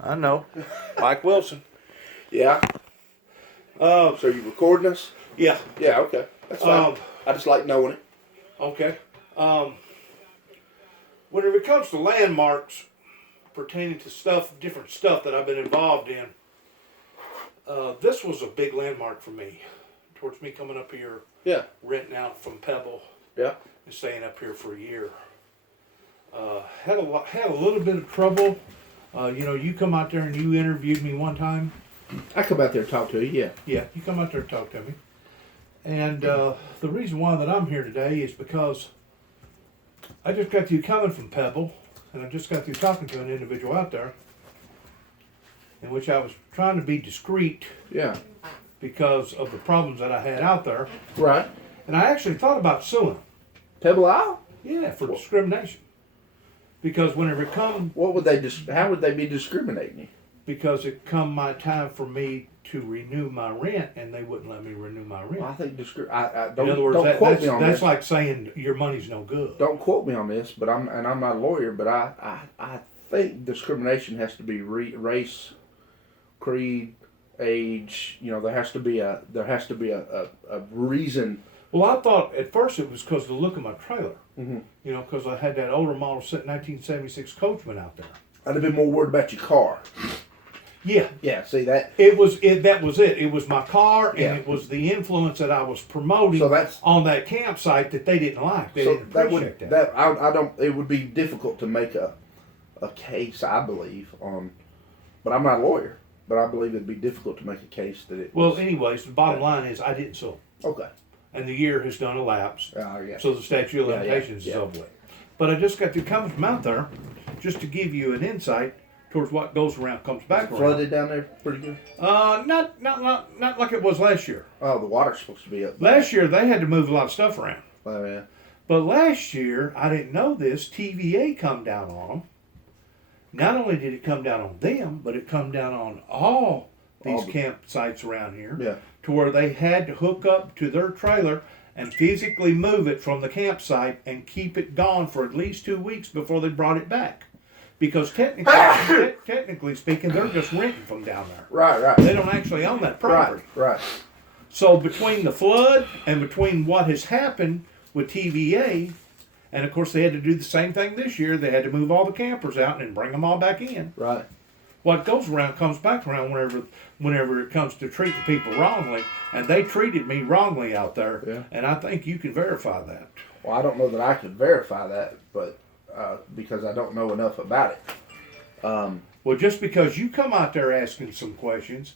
I know. Mike Wilson. Yeah. So you recording us? Yeah. Yeah, okay. That's fine. I just like knowing it. Okay. Whenever it comes to landmarks pertaining to different stuff that I've been involved in, this was a big landmark for me. Towards me coming up here, Yeah. renting out from Pebble, Yeah. and staying up here for a year. Had a little bit of trouble. You come out there and you interviewed me one time. I come out there and talk to you, yeah. Yeah, you come out there and talk to me. And the reason why that I'm here today is because I just got through coming from Pebble, and I just got through talking to an individual out there, in which I was trying to be discreet Yeah. because of the problems that I had out there. Right. And I actually thought about suing them. Pebble Isle? Yeah, for discrimination. Because whenever it come, How would they be discriminating you? because it come my time for me to renew my rent, and they wouldn't let me renew my rent. Well, I think In other words, don't quote me on that's this. like saying your money's no good. Don't quote me on this, but I'm not a lawyer, but I think discrimination has to be race, creed, age. There has to be a reason. Well, I thought at first it was because of the look of my trailer. Mm-hmm. Because I had that older model 1976 Coachman out there. I'd have been more worried about your car. Yeah. Yeah, see that? That was it. It was my car, and Yeah. it was the influence that I was promoting on that campsite that they didn't like. They didn't appreciate that. I don't. It would be difficult to make a case, I believe, on. But I'm not a lawyer. But I believe it'd be difficult to make a case that it. Well, anyways, the bottom line is I didn't sue. Okay. And the year has done elapsed. Yeah. So the statute of limitations is over with. But I just got through coming from out there just to give you an insight towards what goes around comes back around. Flooded down there pretty good? Not like it was last year. Oh, the water's supposed to be up. Last year they had to move a lot of stuff around. Oh, yeah. But last year, I didn't know this, TVA come down on them. Not only did it come down on them, but it come down on all these campsites around here. Yeah. To where they had to hook up to their trailer and physically move it from the campsite and keep it gone for at least 2 weeks before they brought it back. Because technically speaking, they're just renting from down there. Right. They don't actually own that property. Right. So between the flood and between what has happened with TVA, and of course they had to do the same thing this year. They had to move all the campers out and bring them all back in. Right. What goes around comes back around whenever it comes to treating people wrongly. And they treated me wrongly out there. Yeah. And I think you can verify that. Well, I don't know that I could verify that, but because I don't know enough about it. Well, just because you come out there asking some questions,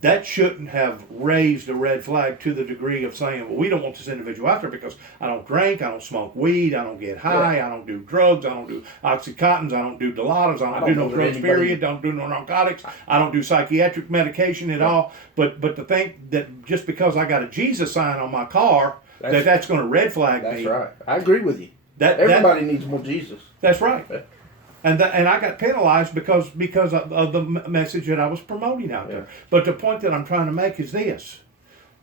that shouldn't have raised a red flag to the degree of saying, well, we don't want this individual out there because I don't drink, I don't smoke weed, I don't get high, I don't do drugs, I don't do Oxycontins, I don't do Dilaudid, I don't do no drugs, period, don't do no narcotics, I don't do psychiatric medication at all. But to think that just because I got a Jesus sign on my car, that's going to red flag me. That's right. I agree with you. Everybody needs more Jesus. That's right. Yeah. And I got penalized because of the message that I was promoting out there. But the point that I'm trying to make is this: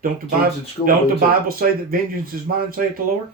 Don't the Bible say that vengeance is mine, saith the Lord?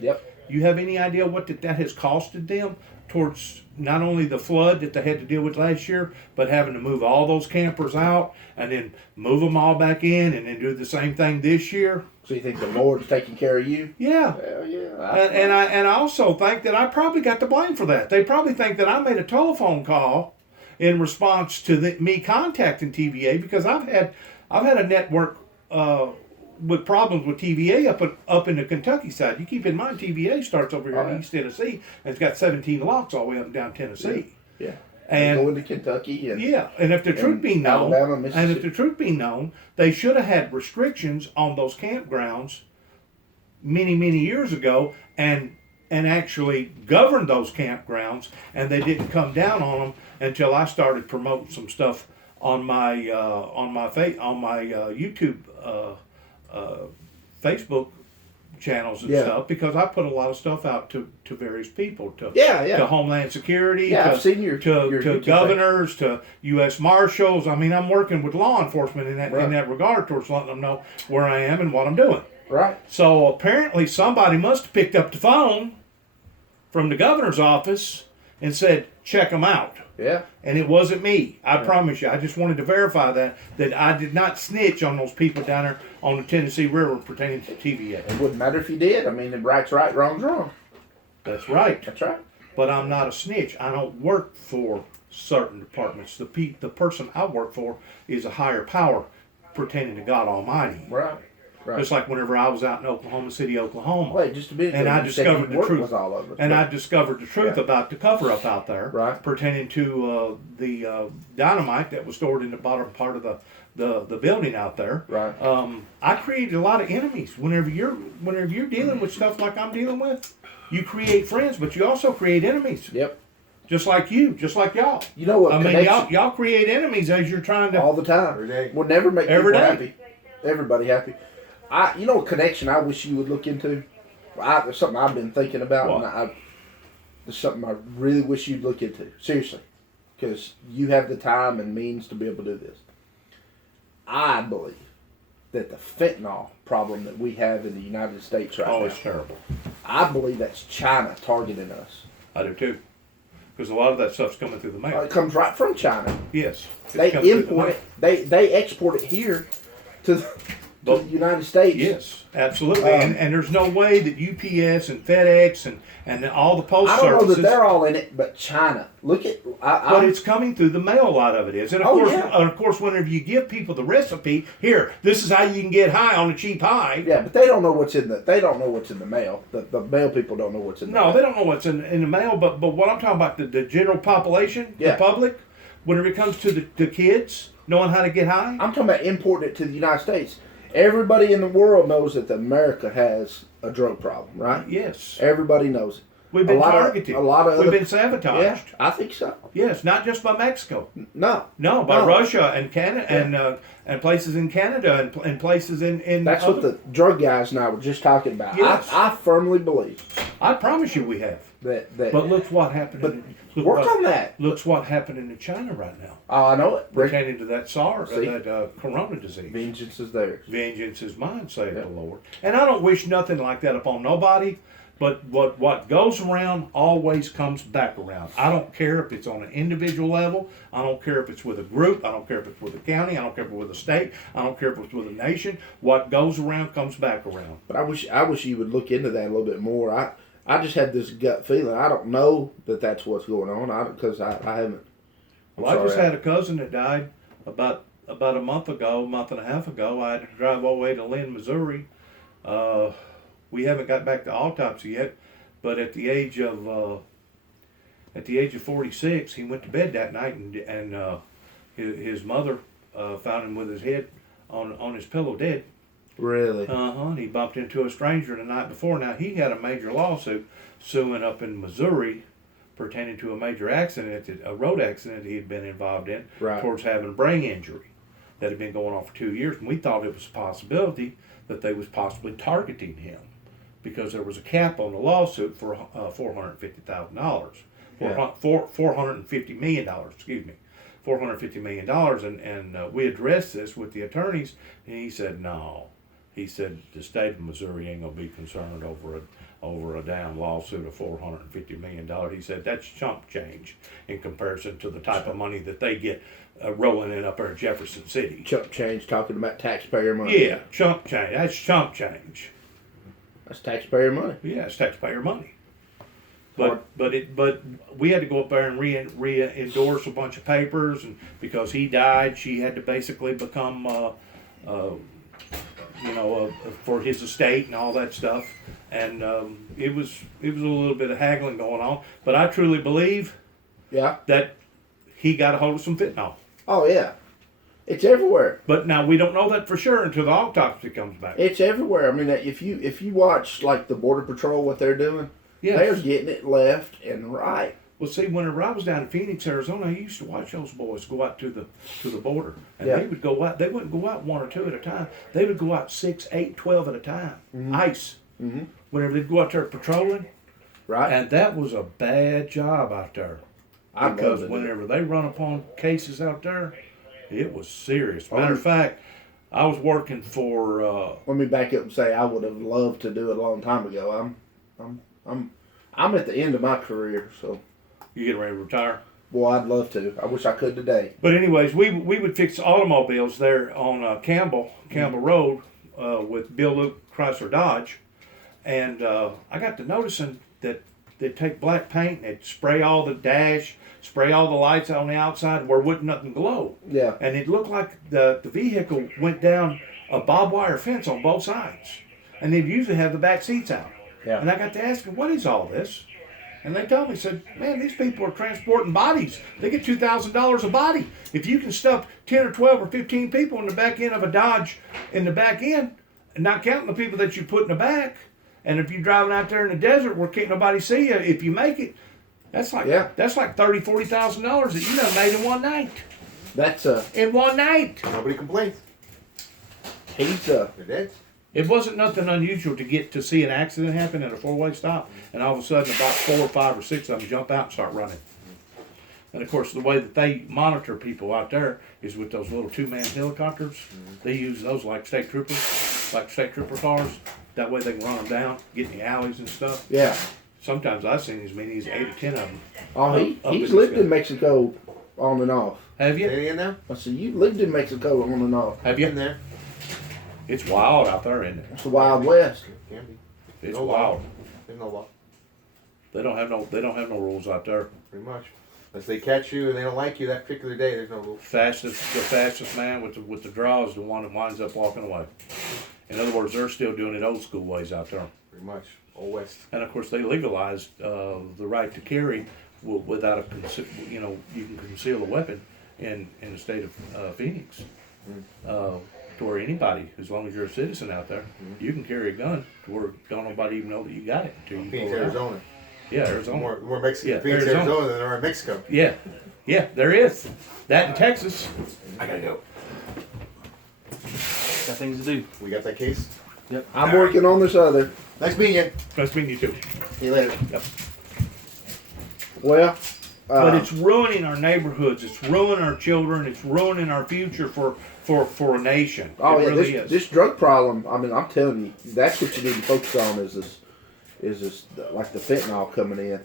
Yep. You have any idea what that has costed them towards not only the flood that they had to deal with last year, but having to move all those campers out and then move them all back in and then do the same thing this year? So you think the Lord's taking care of you? Yeah. Hell yeah. And I also think that I probably got the blame for that. They probably think that I made a telephone call in response to me contacting TVA because I've had a network with problems with TVA up in the Kentucky side. You keep in mind TVA starts over here in East Tennessee and it's got 17 locks all the way up and down Tennessee. Yeah. And going to Kentucky and if the truth be known, they should have had restrictions on those campgrounds many years ago and actually governed those campgrounds, and they didn't come down on them until I started promoting some stuff on my YouTube Facebook channels and stuff, because I put a lot of stuff out to various people, to Homeland Security, to governors, to U.S. Marshals. I mean, I'm working with law enforcement in that regard towards letting them know where I am and what I'm doing. Right. So apparently somebody must have picked up the phone from the governor's office and said, check them out. Yeah. And it wasn't me. I promise you. I just wanted to verify that I did not snitch on those people down there on the Tennessee River pertaining to TVA. It wouldn't matter if you did. I mean, the right's right, wrong's wrong. That's right. That's right. But I'm not a snitch. I don't work for certain departments. The person I work for is a higher power pertaining to God Almighty. Right. Right. Just like whenever I was out in Oklahoma City, Oklahoma. Wait, just a minute. And I discovered the truth. With all of us, and I discovered the truth about the cover-up out there, right, pertaining to the dynamite that was stored in the bottom part of the building out there. Right. I created a lot of enemies. Whenever you're dealing with stuff like I'm dealing with, you create friends, but you also create enemies. Yep. Just like y'all. You know what? I mean, y'all create enemies as you're trying to all the time. Every day. We'll never make Every people day. happy. Everybody happy. You know, a connection I wish you would look into. It's something I've been thinking about, What? and it's something I really wish you'd look into. Seriously, because you have the time and means to be able to do this. I believe that the fentanyl problem that we have in the United States right now, it's terrible. I believe that's China targeting us. I do too, because a lot of that stuff's coming through the mail. It comes right from China. Yes, They comes through the import mail. it. They export it here to the United States. Yes, absolutely. And there's no way that UPS and FedEx and all the post I don't know services. that they're all in it, but China. Look at. But it's coming through the mail. A lot of it is, and of Oh, course, yeah. and of course, whenever you give people the recipe, here, this is how you can get high on a cheap high. Yeah, but they don't know what's in the. They don't know what's in the mail. The mail people don't know what's in the No, mail. they don't know what's in the mail. But what I'm talking about, the general population, Yeah. the public, whenever it comes to the kids knowing how to get high. I'm talking about importing it to the United States. Everybody in the world knows that America has a drug problem, right? Yes, Everybody knows it. we've been a lot targeted. a lot of we've other, been sabotaged. Yeah, I think so. Yes, not just by Mexico. No, No, by No. Russia and Canada and places in Canada and places in. that's what the drug guys and I were just talking about. Yes. I firmly believe I promise you, we have. that. But look what happened. But look work on that. Looks what happened in China right now, Oh, I know it. pertaining to that SARS, See? that Corona disease. Vengeance is theirs. Vengeance is mine, saith Yeah. the Lord. And I don't wish nothing like that upon nobody. But what goes around always comes back around. I don't care if it's on an individual level. I don't care if it's with a group. I don't care if it's with a county. I don't care if it's with a state. I don't care if it's with a nation. What goes around comes back around. But I wish you would look into that a little bit more. I just had this gut feeling. I don't know that that's what's going on. Because I haven't. Well, I just had a cousin that died about a month and a half ago. I had to drive all the way to Lynn, Missouri. We haven't got back to autopsy yet, but at the age of 46, he went to bed that night, and his mother found him with his head on his pillow, dead. Really? And he bumped into a stranger the night before. Now he had a major lawsuit suing up in Missouri, pertaining to a major accident, a road accident he had been involved in, Right. towards having a brain injury that had been going on for 2 years, and we thought it was a possibility that they was possibly targeting him, because there was a cap on the lawsuit for $450,000, Yeah. $450 million, excuse me, $450 million, and we addressed this with the attorneys, and he said no. He said the state of Missouri ain't gonna be concerned over a damn lawsuit of $450 million. He said that's chump change in comparison to the type of money that they get rolling in up there in Jefferson City. Chump change talking about taxpayer money. Yeah, chump change. That's chump change. That's taxpayer money. Yeah, it's taxpayer money. But we had to go up there and re-endorse a bunch of papers, and because he died, she had to basically become, for his estate and all that stuff, and it was a little bit of haggling going on. But I truly believe Yeah. that he got a hold of some fentanyl. Oh yeah. It's everywhere. But now we don't know that for sure until the autopsy comes back. It's everywhere. I mean, if you watch like the Border Patrol, what they're doing, Yes. they're getting it left and right. Well, see, whenever I was down in Phoenix, Arizona, I used to watch those boys go out to the border, and Yeah. they would go out. They wouldn't go out one or two at a time. They would go out 6, 8, 12 at a time. ICE. Mm-hmm. Whenever they'd go out there patrolling, Right. and that was a bad job out there, I because love it. whenever they run upon cases out there, it was serious. Matter of fact, I was working for. Let me back up and say I would have loved to do it a long time ago. I'm at the end of my career, so You getting ready to retire? Well, I'd love to. I wish I could today. But anyways, we would fix automobiles there on Campbell Road with Bill Luke Chrysler Dodge, and I got to noticing that they'd take black paint and they'd spray all the dash, spray all the lights on the outside where wouldn't nothing glow. Yeah. And it looked like the vehicle went down a barbed wire fence on both sides. And they'd usually have the back seats out. Yeah. And I got to asking, what is all this? And they told me, said, man, these people are transporting bodies. They get $2,000 a body. If you can stuff 10 or 12 or 15 people in the back end of a Dodge in the back end, and not counting the people that you put in the back, and if you're driving out there in the desert where can't nobody see you, if you make it, that's like $30,000, $40,000 that you done made in one night. That's In one night. Nobody complains. he's They're dead. It wasn't nothing unusual to get to see an accident happen at a four-way stop, and all of a sudden about 4 or 5 or 6 of them jump out and start running. And of course, the way that they monitor people out there is with those little 2-man helicopters. They use those like state trooper cars. That way they can run them down, get in the alleys and stuff. yeah. Sometimes I've seen as many as 8 or 10 of them. Oh, Up he's in lived the in Mexico on and off. Have you? Any in there? I said, you lived in Mexico on and off. Have In you? there? It's wild out there, isn't it? It's the Wild West. Can be. It's No law. wild. There's no law. They don't have no rules out there. Pretty much. Unless they catch you and they don't like you that particular day, there's no rules. The fastest man with the draw is the one that winds up walking away. In other words, they're still doing it old school ways out there. Pretty much. Old West. And of course, they legalized the right to carry without you can conceal a weapon in the state of Phoenix. To where anybody, as long as you're a citizen out there, you can carry a gun to where don't nobody even know that you got it until you Phoenix, pull it out. Arizona. Yeah, Arizona. More Mexican Yeah, Phoenix, Arizona. Arizona than there are in Mexico. Yeah, there is. That in Texas. I gotta go. Got things to do. We got that case? I'm working on this other. Nice meeting you. Nice meeting you too. See you later. Well, But it's ruining our neighborhoods. It's ruining our children. It's ruining our future for a nation. oh it yeah, really this is. drug problem. I mean, I'm telling you, that's what you need to focus on is this like the fentanyl coming in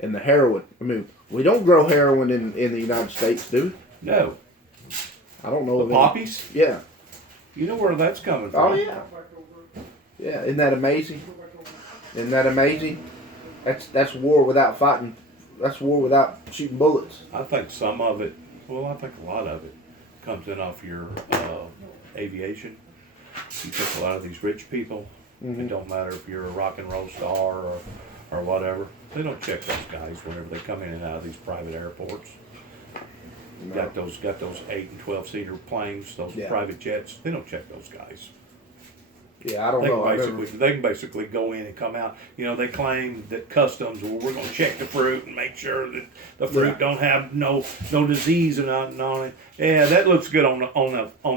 and the heroin. I mean, we don't grow heroin in the United States, do we? No. I don't know The of any. poppies? Yeah. You know where that's coming from. Oh yeah. Yeah. Isn't that amazing? Isn't that amazing? That's war without fighting. That's war without shooting bullets. I think some of it, well, I think a lot of it comes in off your aviation. You take a lot of these rich people. It don't matter if you're a rock and roll star or whatever. They don't check those guys whenever they come in and out of these private airports. No. Got those 8 and 12 seater planes, those Yeah. private jets. They don't check those guys. Yeah, I don't They know. they can basically go in and come out. You know, they claim that customs, well, we're going to check the fruit and make sure that the fruit Yeah. don't have no disease and nothing on it. Yeah, that looks good on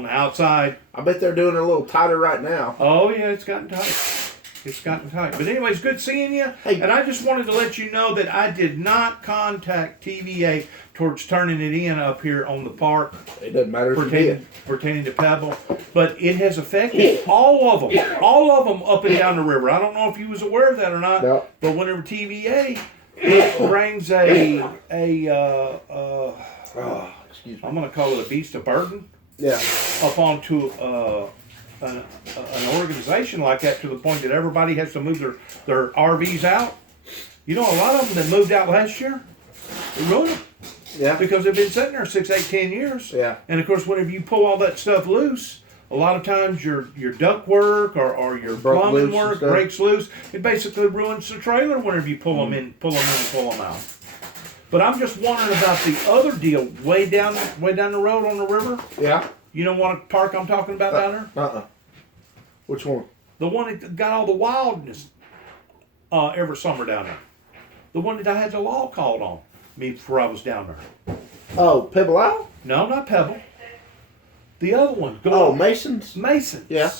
the outside. I bet they're doing it a little tighter right now. Oh yeah, it's gotten tight. It's gotten tight. But anyways, good seeing you. Hey. And I just wanted to let you know that I did not contact TVA towards turning it in up here on the park It doesn't matter if you did. pertaining to Pebble, but it has affected all of them up and down the river. I don't know if you was aware of that or not, No. but whenever TVA it brings a Excuse me. I'm going to call it a beast of burden Yeah. up onto an organization like that to the point that everybody has to move their RVs out. You know, a lot of them that moved out last year, they ruined them. Yeah. Because they've been sitting there 6, 8, 10 years. Yeah. And of course, whenever you pull all that stuff loose, a lot of times your duct work or your Broke plumbing loose and work stuff. breaks loose. It basically ruins the trailer whenever you pull them in and pull them out. But I'm just wondering about the other deal way down the road on the river. Yeah. You know what park I'm talking about down there? Which one? The one that got all the wildness every summer down there. The one that I had the law called on me before I was down there. Oh, Pebble Isle? No, not Pebble. The other one. Oh, Masons? Masons. Yeah.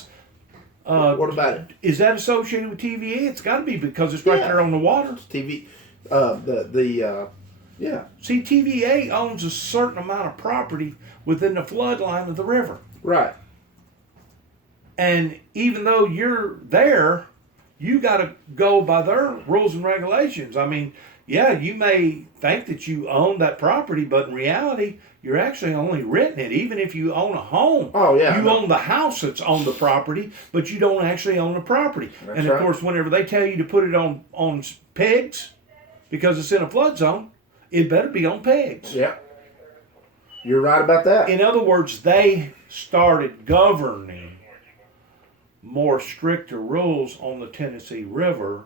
What about it? Is that associated with TVA? It's got to be because it's right Yeah. there on the water. TV. Yeah. See, TVA owns a certain amount of property within the flood line of the river. Right. And even though you're there, you got to go by their rules and regulations. I mean, yeah, you may think that you own that property, but in reality, you're actually only renting it. Even if you own a home, Oh, yeah, you no. own the house that's on the property, but you don't actually own the property. That's and of right. course, whenever they tell you to put it on pegs because it's in a flood zone, it better be on pegs. Yeah. You're right about that. In other words, they started governing more stricter rules on the Tennessee River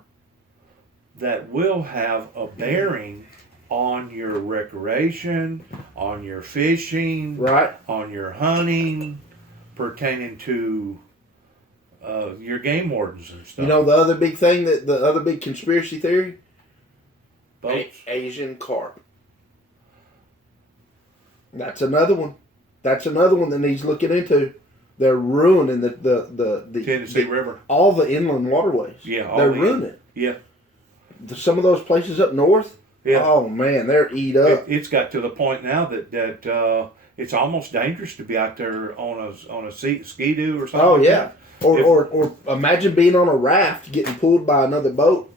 that will have a bearing on your recreation, on your fishing, Right. on your hunting, pertaining to your game wardens and stuff. You know the other big thing, the other big conspiracy theory? Boats. Asian carp. That's another one. That's another one that needs looking into. They're ruining the Tennessee River. all the inland waterways. Yeah, all they're the- ruining it. Yeah, Some of those places up north. yeah. Oh man, they're eat up. It's got to the point now that it's almost dangerous to be out there on a ski-doo or something. Oh like yeah. that. Or imagine being on a raft getting pulled by another boat,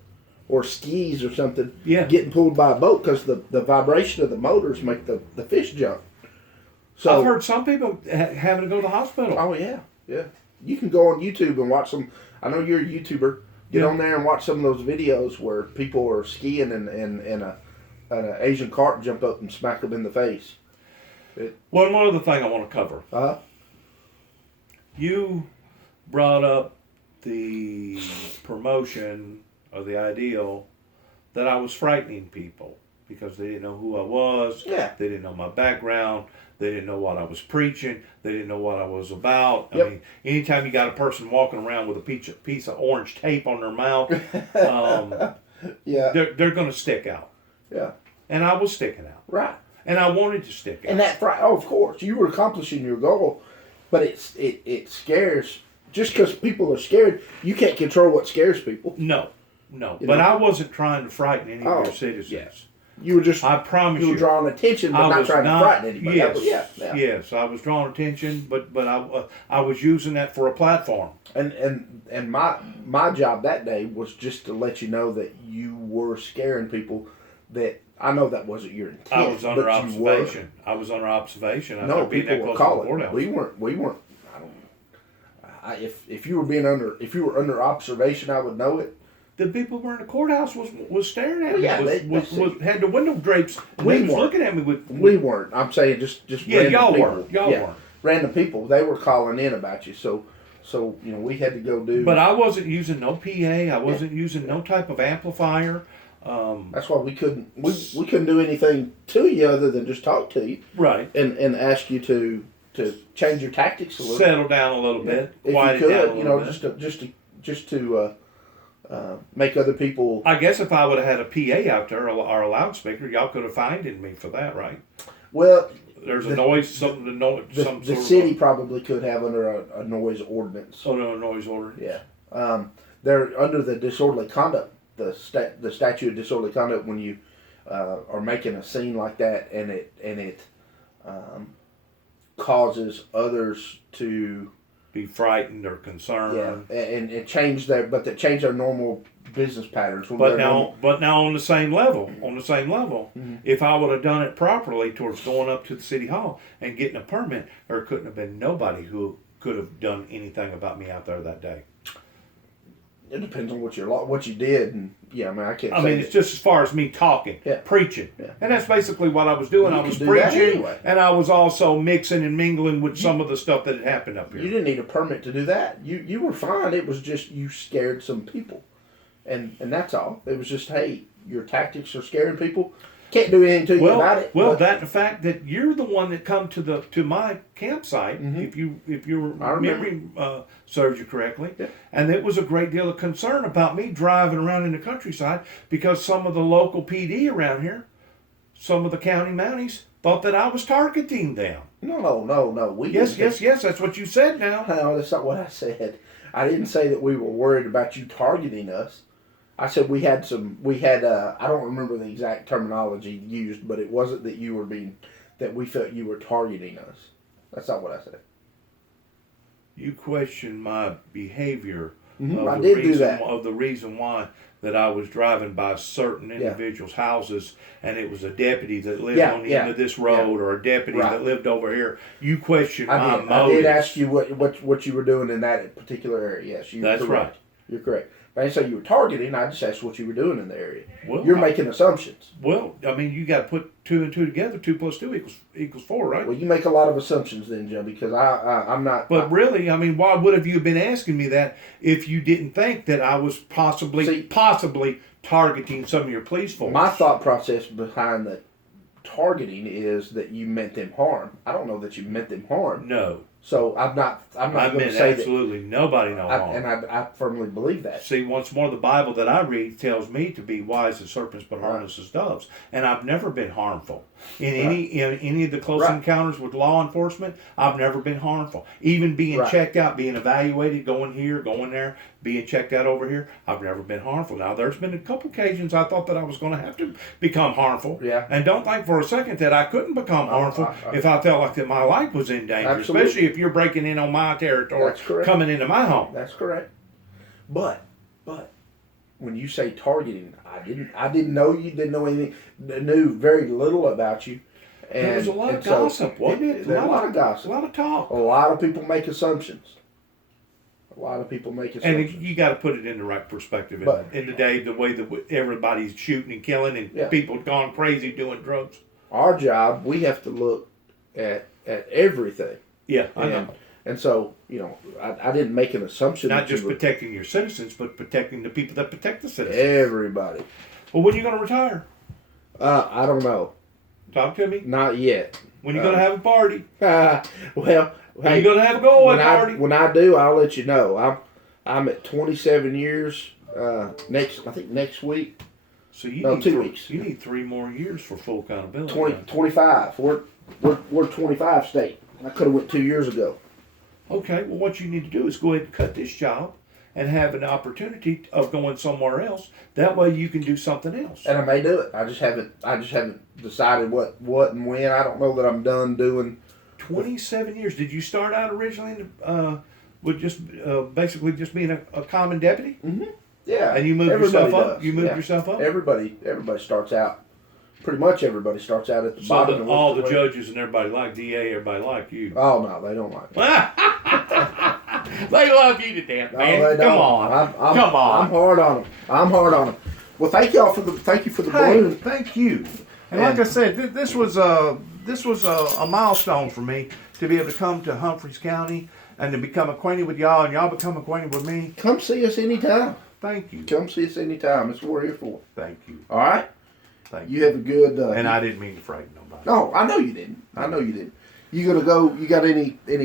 or skis or something. Yeah. Getting pulled by a boat because the vibration of the motors make the fish jump. So I've heard some people having to go to the hospital. oh yeah, yeah. You can go on YouTube and watch some. I know you're a YouTuber. Get Yeah. on there and watch some of those videos where people are skiing and an Asian carp jump up and smack them in the face. One other thing I want to cover. You brought up the promotion or the ideal that I was frightening people because they didn't know who I was. Yeah. They didn't know my background. They didn't know what I was preaching. They didn't know what I was about. Yep. I mean, anytime you got a person walking around with a piece of orange tape on their mouth, Yeah. they're going to stick out. Yeah. And I was sticking out. Right. And I wanted to stick out. And that of course, you were accomplishing your goal, but it scares. Just because people are scared, you can't control what scares people. No. You But know? I wasn't trying to frighten any of Oh, your citizens. yes. You were just I promise you you. were drawing attention, but not trying to frighten anybody. Yes, Yeah. yes, I was drawing attention, but I was using that for a platform. And my job that day was just to let you know that you were scaring people. That I know that wasn't your intent. I was under but you were. observation. I was under observation. No, being people that were close to the calling. courthouse. We weren't. If you were under observation, I would know it. The people were in the courthouse was staring at Well, me. yeah, was had the window drapes. We They was weren't. looking at me with. We weren't. I'm saying just Yeah, random y'all people. weren't. Y'all weren't. Random people. They were calling in about you. So we had to go do. But I wasn't using no PA. I wasn't using no type of amplifier. That's why we couldn't do anything to you other than just talk to you Right. and ask you to change your tactics a little. Settle down a little bit. If Quiet you it down a could, little bit. just to make other people. I guess if I would have had a PA out there or a loudspeaker, y'all could have fined me for that, right? Well, There's a noise, something to know, some the sort city of probably could have under a noise ordinance. a noise order. Yeah, they're under the disorderly conduct, the statute of disorderly conduct when you are making a scene like that and it causes others to Be frightened or concerned. and change their normal business patterns. But now on the same level, if I would have done it properly towards going up to the city hall and getting a permit, there couldn't have been nobody who could have done anything about me out there that day. It depends on what you did, and yeah, I mean I can't. I say mean, it's just as far as me talking, Yeah. preaching, Yeah. and that's basically what I was doing. You I was could do that preaching, anyway. and I was also mixing and mingling with some of the stuff that had happened up here. You didn't need a permit to do that. You were fine. It was just you scared some people, and that's all. It was just, hey, your tactics are scaring people. Can't do anything to you about it. Well, but that the fact that you're the one that come to my campsite, if your I remember. memory serves you correctly, Yeah. and it was a great deal of concern about me driving around in the countryside because some of the local PD around here, some of the county mounties, thought that I was targeting them. No. We Yes, didn't. that's what you said now. No, that's not what I said. I didn't say that we were worried about you targeting us. I said we had I don't remember the exact terminology used, but it wasn't that we felt you were targeting us. That's not what I said. You questioned my behavior Mhm, I the did do reason, that. of the reason why that I was driving by certain individuals' houses, and it was a deputy that lived Yeah, on the yeah, end of this road, or a deputy Right. that lived over here. You questioned my I did motives. ask you what you were doing in that particular area. Yes, you're That's correct. right. You're correct. I didn't say you were targeting. I just asked what you were doing in the area. Well, You're making assumptions. Well, I mean, you got to put 2 and 2 together. 2 plus 2 equals 4, right? Well, you make a lot of assumptions then, Joe, because I'm not. But really, I mean, why would have you been asking me that if you didn't think that I was possibly targeting some of your police force? My thought process behind the targeting is that you meant them harm. I don't know that you meant them harm. No. So I'm not I going to meant say absolutely nobody no harm. And I firmly believe that. See, once more, the Bible that I read tells me to be wise as serpents but harmless as doves, and I've never been harmful in any of the close encounters with law enforcement. I've never been harmful. Even being checked out, being evaluated, going here, going there, being checked out over here, I've never been harmful. Now, there's been a couple occasions I thought that I was going to have to become harmful, and don't think for a second that I couldn't become harmful if I felt like that my life was in danger, Absolutely. especially if you're breaking in on my territory, coming into my home. That's correct. But when you say targeting, I didn't know you, didn't know anything, knew very little about you. And There was a lot of gossip, wasn't it? There's a lot of gossip. A lot of talk. A lot of people make assumptions. And you got to put it in the right perspective. In the day, the way that everybody's shooting and killing, and people have gone crazy doing drugs. Our job, we have to look at everything. Yeah, I know. And so, you know, I didn't make an assumption. Not just protecting your citizens, but protecting the people that protect the citizens. Everybody. Well, when are you going to retire? I don't know. Talk to me. Not yet. When are you going to have a party? Well, Are you going to have a go-away party? When I do, I'll let you know. I'm at 27 years. Next week. So you need 2 weeks. You need 3 more years for full accountability. 25. We're 25 state. I could have went 2 years ago. Okay. Well, what you need to do is go ahead and cut this job, and have an opportunity of going somewhere else. That way, you can do something else. And I may do it. I just haven't decided what and when. I don't know that I'm done doing. 27 years. Did you start out originally with just basically just being a common deputy? Mm-hmm. Yeah. And you moved yourself up? You moved yourself up? Everybody starts out. Pretty much everybody starts out at the bottom. So all the judges and everybody like DA, everybody like you. Oh no, they don't like me. They love you to death, man. No, they Come don't. on. Come on. I'm hard on them. Well, thank you for the balloon. Thank you. And like I said, this was a milestone for me to be able to come to Humphreys County and to become acquainted with y'all, and y'all become acquainted with me. Come see us anytime. Thank you. Come see us anytime. That's what we're here for. Thank you. All right. Thank you. Have a good. And I didn't mean to frighten nobody. No, I know you didn't. You gonna go? You got any